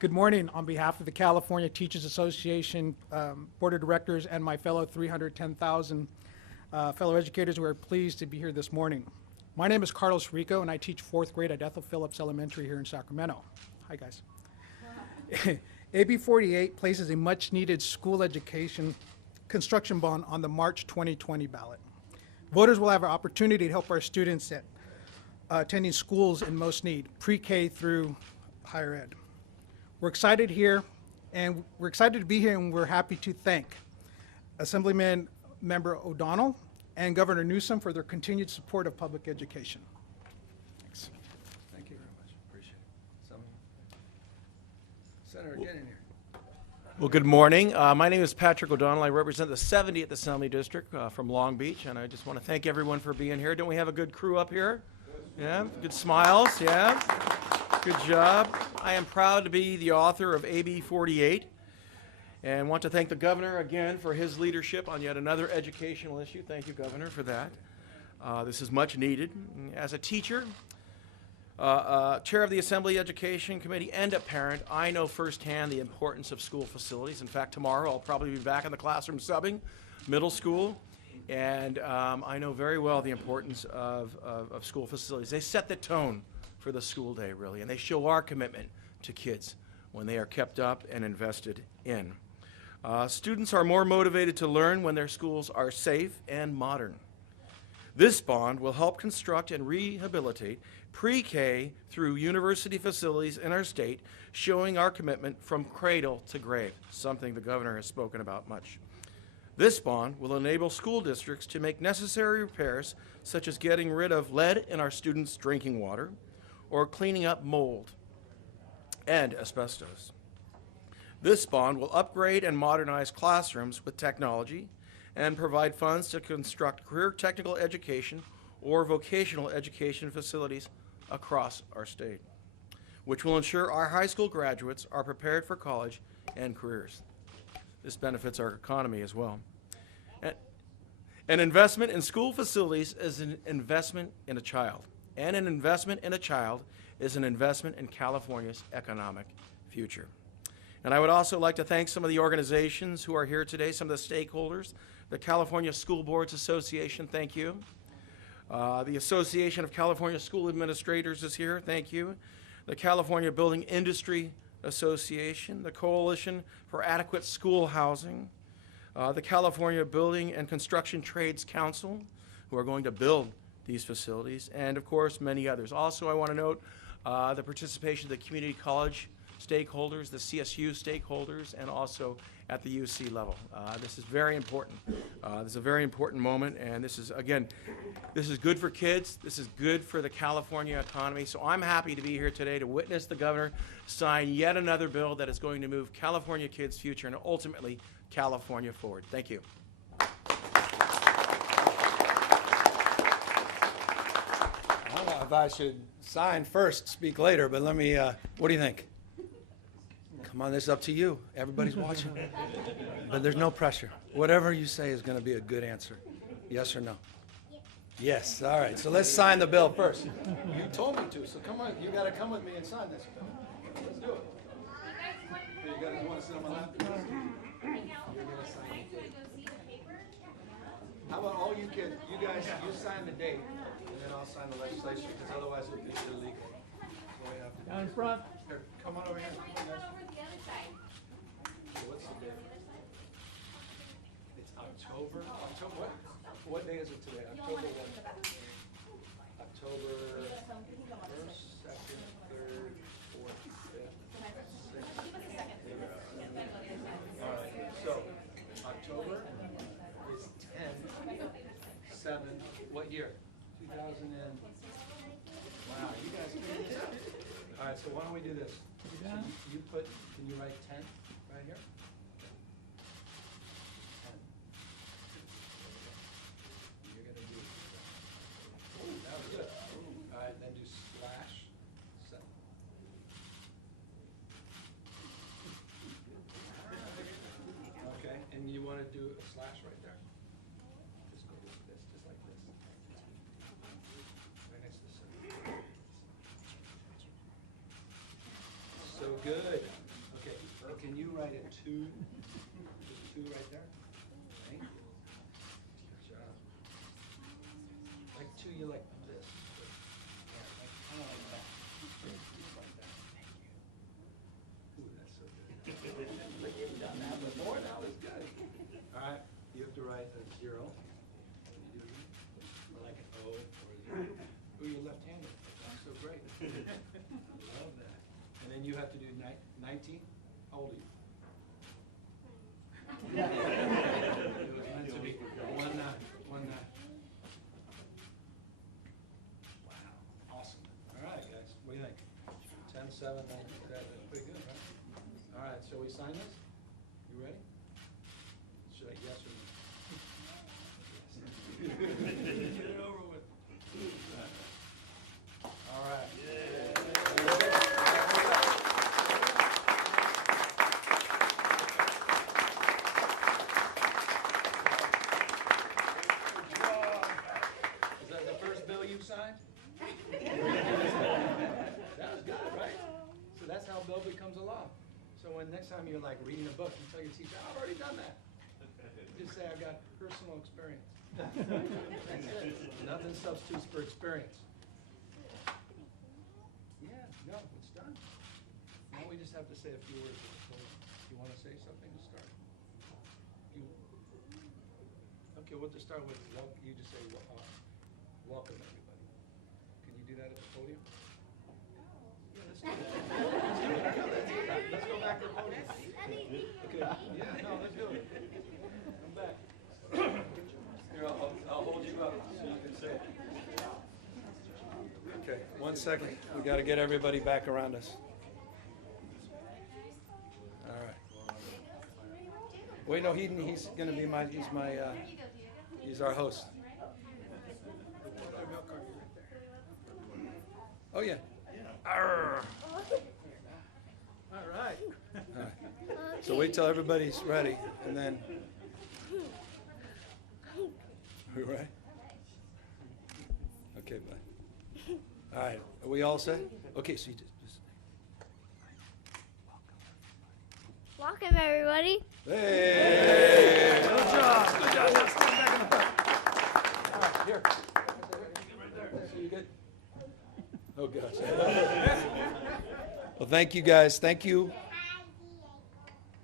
Good morning. On behalf of the California Teachers Association Board of Directors and my fellow 310,000 fellow educators, we are pleased to be here this morning. My name is Carlos Rico, and I teach 4th grade at Ethel Phillips Elementary here in Sacramento. Hi, guys. AB 48 places a much-needed school education construction bond on the March 2020 ballot. Voters will have an opportunity to help our students at attending schools in most need, pre-K through higher ed. We're excited here, and we're excited to be here, and we're happy to thank Assemblyman Member O'Donnell and Governor Newsom for their continued support of public education. Thanks. Thank you very much. Appreciate it. Senator, get in here. Well, good morning. My name is Patrick O'Donnell. I represent the 70th Assembly District from Long Beach, and I just want to thank everyone for being here. Don't we have a good crew up here? Yeah, good smiles, yeah. Good job. I am proud to be the author of AB 48 and want to thank the Governor again for his leadership on yet another educational issue. Thank you, Governor, for that. This is much needed. As a teacher, chair of the Assembly Education Committee, and a parent, I know firsthand the importance of school facilities. In fact, tomorrow I'll probably be back in the classroom subbing middle school, and I know very well the importance of school facilities. They set the tone for the school day, really, and they show our commitment to kids when they are kept up and invested in. Students are more motivated to learn when their schools are safe and modern. This bond will help construct and rehabilitate pre-K through university facilities in our state, showing our commitment from cradle to grave, something the Governor has spoken about much. This bond will enable school districts to make necessary repairs, such as getting rid of lead in our students' drinking water, or cleaning up mold and asbestos. This bond will upgrade and modernize classrooms with technology and provide funds to construct career technical education or vocational education facilities across our state, which will ensure our high school graduates are prepared for college and careers. This benefits our economy as well. An investment in school facilities is an investment in a child, and an investment in a child is an investment in California's economic future. And I would also like to thank some of the organizations who are here today, some of the stakeholders. The California School Boards Association, thank you. The Association of California School Administrators is here, thank you. The California Building Industry Association, the Coalition for Adequate School Housing, the California Building and Construction Trades Council, who are going to build these facilities, and of course many others. Also, I want to note the participation of the community college stakeholders, the CSU stakeholders, and also at the UC level. This is very important. This is a very important moment, and this is, again, this is good for kids. This is good for the California economy. So I'm happy to be here today to witness the Governor sign yet another bill that is going to move California kids' future and ultimately California forward. Thank you. I don't know if I should sign first, speak later, but let me, what do you think? Come on, this is up to you. Everybody's watching. But there's no pressure. Whatever you say is going to be a good answer. Yes or no? Yes. All right. So let's sign the bill first. You told me to, so come on. You got to come with me and sign this bill. Let's do it. You guys want to sit on my lap? How about all you kids? You guys, you sign the date, and then I'll sign the legislation, because otherwise it's illegal. So we have to Down in front. Here, come on over here. Over the other side. So what's the date? It's October. October. What day is it today? October what? October 1st, 2nd, 3rd, 4th, 5th, 6th. All right. So October is 10/7. What year? 2000 and. Wow, you guys figured this out. All right, so why don't we do this? So you put, can you write 10 right here? 10. You're going to do, ooh, that was good. All right, then do slash 7. Okay, and you want to do a slash right there? Just go like this, just like this. Right next to the 7. So good. good. Okay, can you write it two right there? Right? Good job. Like two, you like this. Yeah, like kind of like that. Just like that. Thank you. Ooh, that's so good. Look, you've done that before. That was good. All right, you have to write a 0. Can you do it? Or like an O or a 0. Ooh, you're left-handed. That's so great. Love that. And then you have to do 19. How old are you? It was meant to be 1-9. Wow, awesome. All right, guys, what do you think? 10-7, 9. That's pretty good, right? All right, shall we sign this? You ready? Should I yes or no? Yes. Get it over with. All right. Is that the first bill you've signed? That was good, right? So that's how a bill becomes a law. So when next time you're like reading a book, you tell your teacher, I've already done that. Just say, I've got personal experience. That's it. Nothing substitutes for experience. Yeah, no, it's done. Now we just have to say a few words. You want to say something to start? Okay, we'll just start with, you just say, welcome everybody. Can you do that at the podium? Yeah, let's do that. Let's go back to the podium. Okay, yeah, no, let's do it. Come back. Here, I'll hold you up so you can say it. Okay, 1 second. We got to get everybody back around us. All right. Wait, no, he's going to be he's our host. Oh, yeah. Arr. All right. All right. So wait till everybody's ready, and then. We right? Okay, bye. All right. Are we all set? Okay, so you just Welcome, everybody. Hey! Good job. Good job. Now stand back in the front. All right, here. Right there. So you good? Oh, gosh. Well, thank you, guys. Thank you.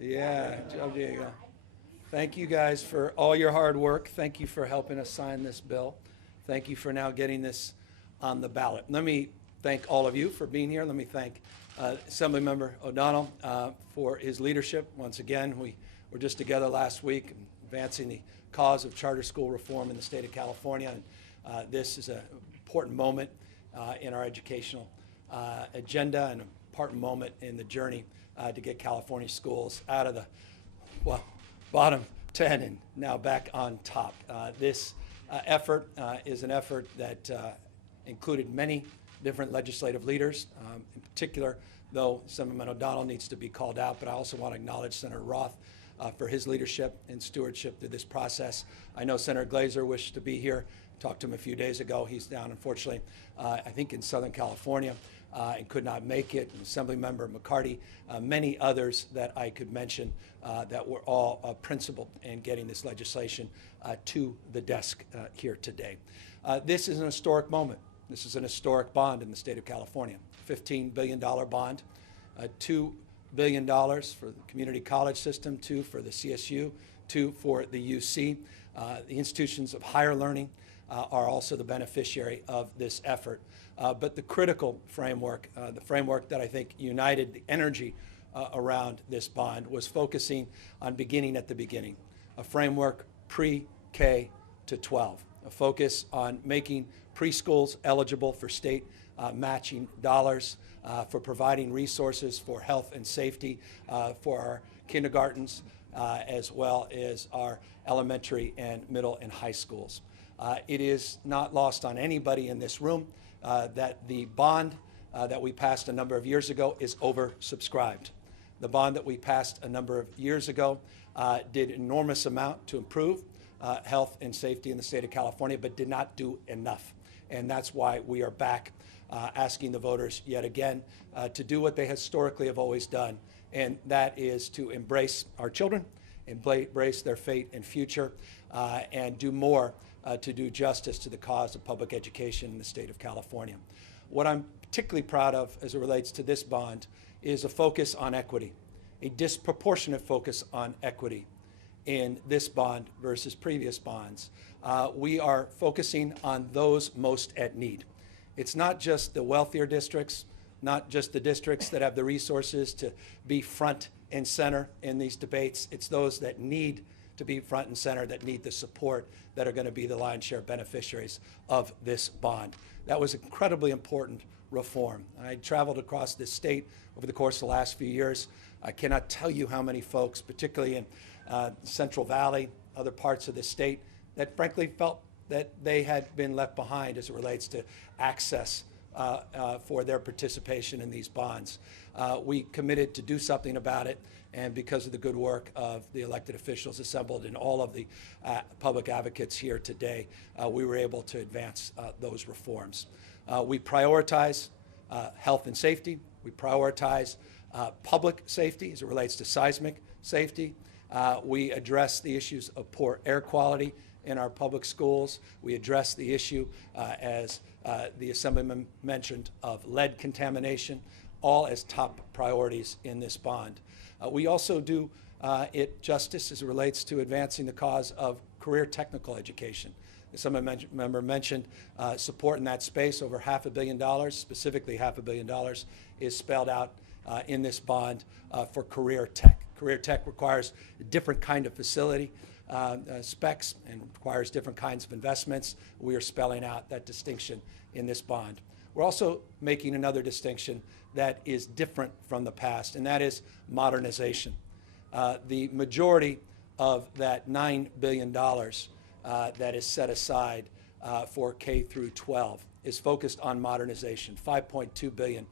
Yeah, Joe Diego. Thank you, guys, for all your hard work. Thank you for helping us sign this bill. Thank you for now getting this on the ballot. Let me thank all of you for being here. Let me thank Assemblymember O'Donnell for his leadership. Once again, we were just together last week advancing the cause of charter school reform in the state of California. And this is an important moment in our educational agenda and an important moment in the journey to get California schools out of the, bottom 10 and now back on top. This effort is an effort that included many different legislative leaders. In particular, though, Senator O'Donnell needs to be called out, but I also want to acknowledge Senator Roth for his leadership and stewardship through this process. I know Senator Glazer wished to be here. Talked to him a few days ago. He's down, unfortunately, I think in Southern California, and could not make it. And Assemblymember McCarty, many others that I could mention that were all principled in getting this legislation to the desk here today. This is an historic moment. This is an historic bond in the state of California. $15 billion bond, $2 billion for the community college system, $2 billion for the CSU, $2 billion for the UC. The institutions of higher learning are also the beneficiary of this effort. But the critical framework, the framework that I think united the energy around this bond, was focusing on beginning at the beginning, a framework pre-K to 12, a focus on making preschools eligible for state matching dollars, for providing resources for health and safety for our kindergartens, as well as our elementary and middle and high schools. It is not lost on anybody in this room that the bond that we passed a number of years ago is oversubscribed. The bond that we passed a number of years ago did an enormous amount to improve health and safety in the state of California, but did not do enough. And that's why we are back asking the voters yet again to do what they historically have always done, and that is to embrace our children, embrace their fate and future, and do more to do justice to the cause of public education in the state of California. What I'm particularly proud of as it relates to this bond is a focus on equity, a disproportionate focus on equity in this bond versus previous bonds. We are focusing on those most at need. It's not just the wealthier districts, not just the districts that have the resources to be front and center in these debates. It's those that need to be front and center, that need the support, that are going to be the lion's share beneficiaries of this bond. That was incredibly important reform. I traveled across this state over the course of the last few years. I cannot tell you how many folks, particularly in Central Valley, other parts of the state, that frankly felt that they had been left behind as it relates to access for their participation in these bonds. We committed to do something about it, and because of the good work of the elected officials assembled and all of the public advocates here today, we were able to advance those reforms. We prioritize health and safety. We prioritize public safety as it relates to seismic safety. We address the issues of poor air quality in our public schools. We address the issue, as the Assemblyman mentioned, of lead contamination, all as top priorities in this bond. We also do it justice as it relates to advancing the cause of career technical education. Some member mentioned support in that space. Over $500 million, specifically $500 million, is spelled out in this bond for career tech. Career tech requires a different kind of facility specs and requires different kinds of investments. We are spelling out that distinction in this bond. We're also making another distinction that is different from the past, and that is modernization. The majority of that $9 billion that is set aside for K through 12 is focused on modernization. $5.2 billion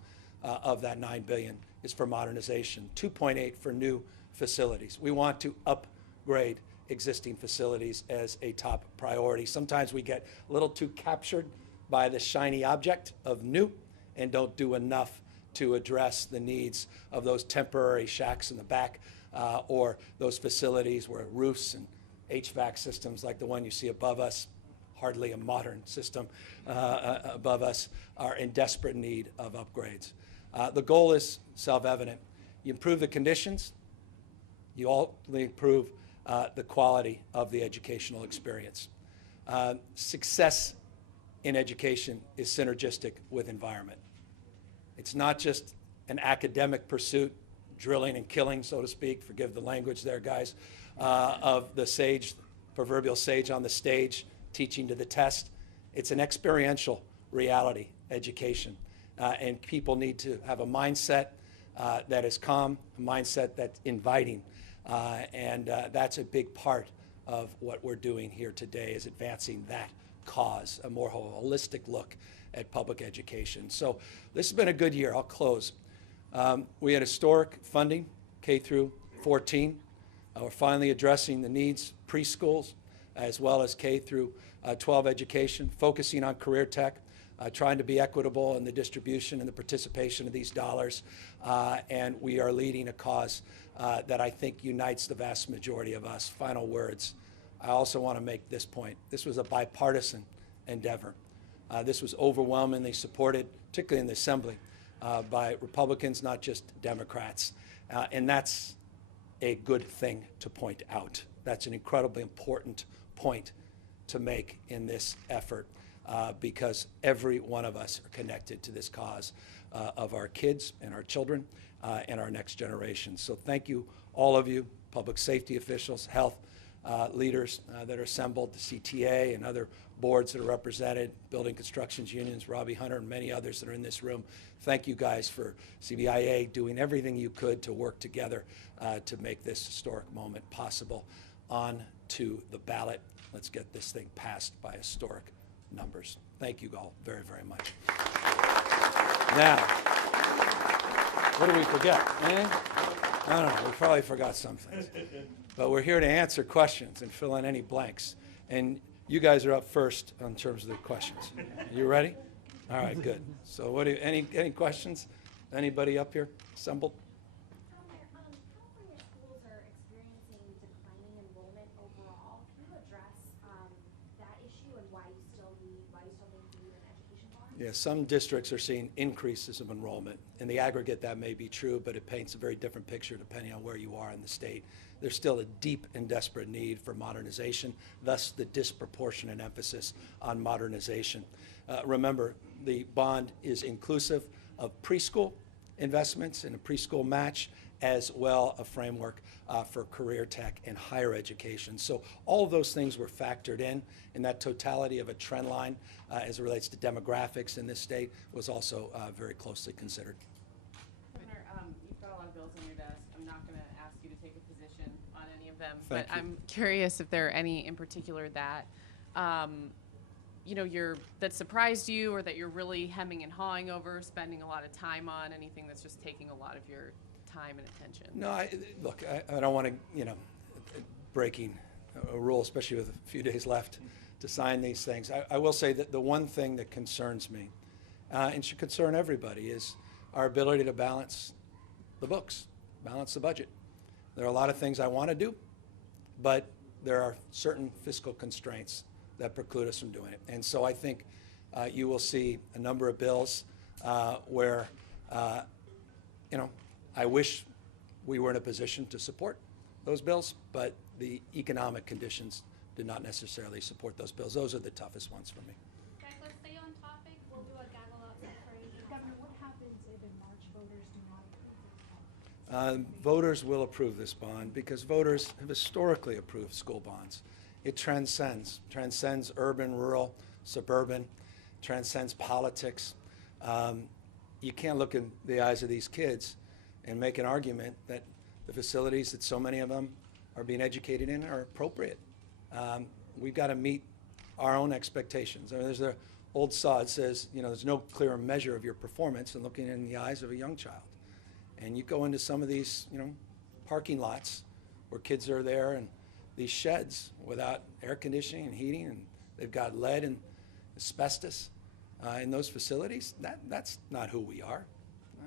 of that $9 billion is for modernization, $2.8 for new facilities. We want to upgrade existing facilities as a top priority. Sometimes we get a little too captured by the shiny object of new and don't do enough to address the needs of those temporary shacks in the back or those facilities where roofs and HVAC systems like the one you see above us, hardly a modern system above us, are in desperate need of upgrades. The goal is self-evident. You improve the conditions, you ultimately improve the quality of the educational experience. Success in education is synergistic with environment. It's not just an academic pursuit, drilling and killing, so to speak, forgive the language there, guys, of the sage, proverbial sage on the stage, teaching to the test. It's an experiential reality education, and people need to have a mindset that is calm, a mindset that's inviting, and that's a big part of what we're doing here today, is advancing that cause, a more holistic look at public education. So this has been a good year. I'll close. We had historic funding, K through 14. We're finally addressing the needs of preschools as well as K through 12 education, focusing on career tech, trying to be equitable in the distribution and the participation of these dollars. And we are leading a cause that I think unites the vast majority of us. Final words. I also want to make this point. This was a bipartisan endeavor. This was overwhelmingly supported, particularly in the Assembly, by Republicans, not just Democrats. And that's a good thing to point out. That's an incredibly important point to make in this effort because every one of us are connected to this cause of our kids and our children and our next generation. So thank you, all of you, public safety officials, health leaders that are assembled, the CTA and other boards that are represented, building constructions unions, Robbie Hunter and many others that are in this room. Thank you guys for CBIA doing everything you could to work together to make this historic moment possible. On to the ballot. Let's get this thing passed by historic numbers. Thank you all very, very much. Now, what did we forget? Anything? I don't know. We probably forgot some things. But we're here to answer questions and fill in any blanks. And you guys are up first in terms of the questions. You ready? All right, good. So any questions? Anybody up here assembled? California schools are experiencing declining enrollment overall. Can you address that issue and why you still think you need an education bond? Yeah, some districts are seeing increases of enrollment. In the aggregate, that may be true, but it paints a very different picture depending on where you are in the state. There's still a deep and desperate need for modernization, thus the disproportionate emphasis on modernization. Remember, the bond is inclusive of preschool investments and a preschool match, as well a framework for career tech and higher education. So all of those things were factored in that totality of a trend line as it relates to demographics in this state was also very closely considered. Governor, you've got a lot of bills on your desk. I'm not going to ask you to take a position on any of them, Thank but you. I'm curious if there are any in particular that that surprised you, or that you're really hemming and hawing over, spending a lot of time on, anything that's just taking a lot of your time and attention. No, look, I don't want to, breaking a rule, especially with a few days left to sign these things. I will say that the one thing that concerns me, and should concern everybody, is our ability to balance the books, balance the budget. There are a lot of things I want to do, but there are certain fiscal constraints that preclude us from doing it. And so I think you will see a number of bills where, I wish we were in a position to support those bills, but the economic conditions do not necessarily support those bills. Those are the toughest ones for me. Guys, let's stay on topic. We'll do a gaggle up separation. Governor, what happens if in March voters do not approve this bond? Voters will approve this bond because voters have historically approved school bonds. It transcends urban, rural, suburban, transcends politics. You can't look in the eyes of these kids and make an argument that the facilities that so many of them are being educated in are appropriate. We've got to meet our own expectations. I mean, there's an old saw that says, there's no clearer measure of your performance than looking in the eyes of a young child. And you go into some of these, parking lots where kids are there, and these sheds without air conditioning and heating, and they've got lead and asbestos in those facilities. That's not who we are.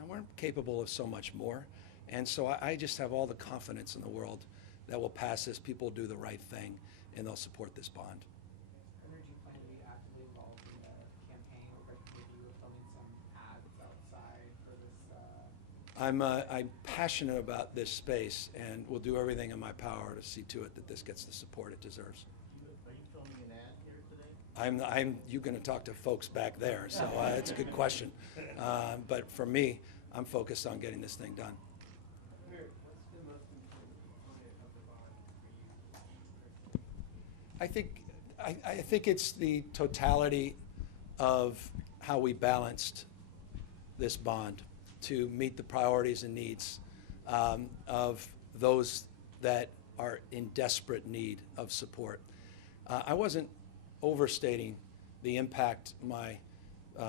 We're capable of so much more. And so I just have all the confidence in the world that we'll pass this. People will do the right thing, and they'll support this bond. Governor, do you plan to be actively involved in the campaign, or maybe you filming some ads outside for this? I'm passionate about this space, and will do everything in my power to see to it that this gets the support it deserves. Are you filming an ad here today? You're going to talk to folks back there, so it's a good question. But for me, I'm focused on getting this thing done. What's the most important component of the bond for you? I think it's the totality of how we balanced this bond to meet the priorities and needs of those that are in desperate need of support. I wasn't overstating the impact my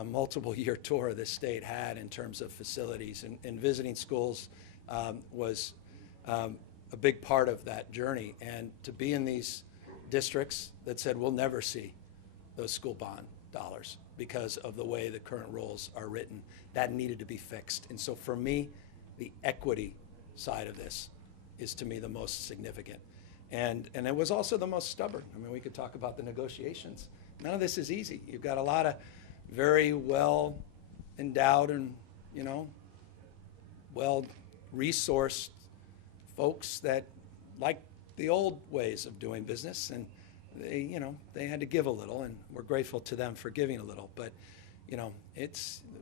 multiple-year tour of this state had in terms of facilities, and visiting schools was a big part of that journey. And to be in these districts that said we'll never see those school bond dollars because of the way the current rules are written, that needed to be fixed. And so for me, the equity side of this is, to me, the most significant. And it was also the most stubborn. I mean, we could talk about the negotiations. None of this is easy. You've got a lot of very well endowed and, well resourced folks that like the old ways of doing business, and they had to give a little, and we're grateful to them for giving a little. But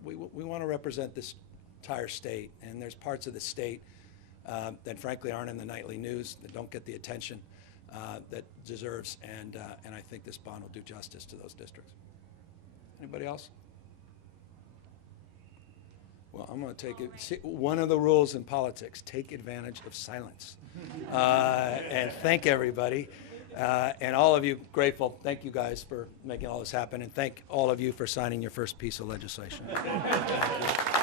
we want to represent this entire state, and there's parts of the state that frankly aren't in the nightly news, that don't get the attention that deserves, and I think this bond will do justice to those districts. Anybody else? Well, I'm going to take it. See, one of the rules in politics: take advantage of silence. And thank everybody, and all of you. Grateful. Thank you guys for making all this happen, and thank all of you for signing your first piece of legislation. Thank you.